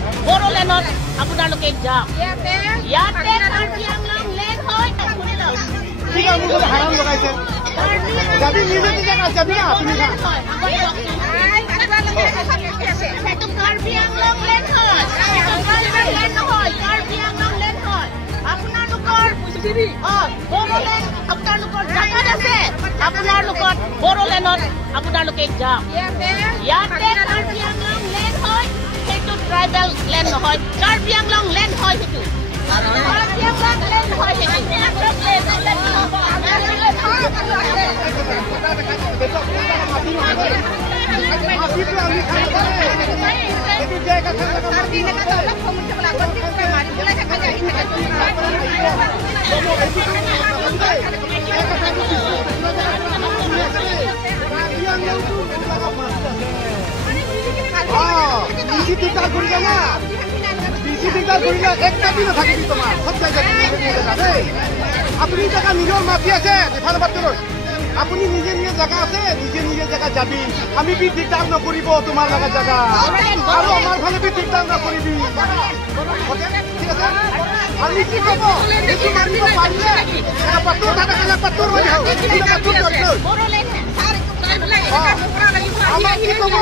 লোকত বড়োলেণ্ডত আপোনালোকে যাওক ইয়াতে কাৰ্বি আংলং লেণ্ড হয় ঠিক আছে মোক হাৰাম লগাইছে যাবি নিজে নিজে যাবি না তুমি সেইটো কাৰ্বি আংলং লেণ্ড হয় কাৰ্বি আংলং লেণ্ড হয় আপোনালোকৰ বড়োলেণ্ড আপোনালোকৰ জাগাত আছে আপোনালোকৰ বড়োলেণ্ডত আপোনালোকে যাওক ইয়াতে কাৰ্বি আংলং লেণ্ড হয় সেইটো ট্ৰাইবেল লেণ্ড নহয় কাৰ্বি আংলং লেণ্ড হয় সেইটো কাৰ্বি আংলং লেণ্ড হয় আপুনি জেগা নিজৰ মাটি আছে আপুনি নিজে নিজে জেগা আছে নিজে নিজে জেগা যাবি আমি বি দিগদাৰ নকৰিব তোমাৰ লগত জেগা আৰু আমাৰ ফালে বি দিগদাৰ নকৰিবি ঠিক আছে আমি কি ক'ব এইটো মানিব পাৰিলে পাতৰ থাকে পাতৰ হৈ যাওক আমাৰ কি ক'ব